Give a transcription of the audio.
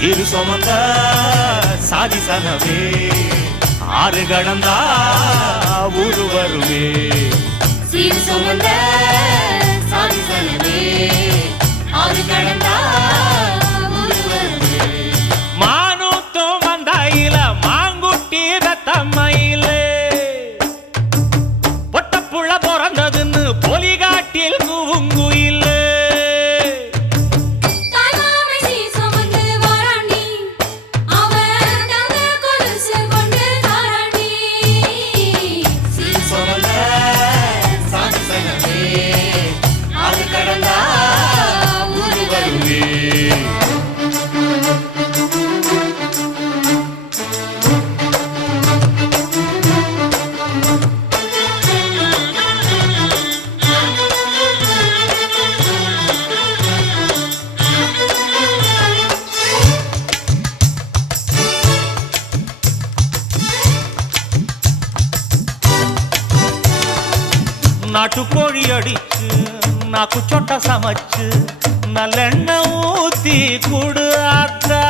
சீரு சுமந்த சாதிசனவே ஆறு கடந்தா ஊரு வருவே சீரு சுமந்த சாதிசனவே ஆறு கடந்தா ஊரு வருவே மானூத்தும் வந்தாயில மாங்குட்டி ரத்தம்மையில பொட்டப்புள்ள பிறந்ததுன்னு பொலிகாட்டில் கூவுங்குயில் நாட்டுக்கோழி அடிச்சு நாக்கு சொட்ட சமைச்சு நல்லெண்ணெய் ஊத்தி குடு ஆத்தா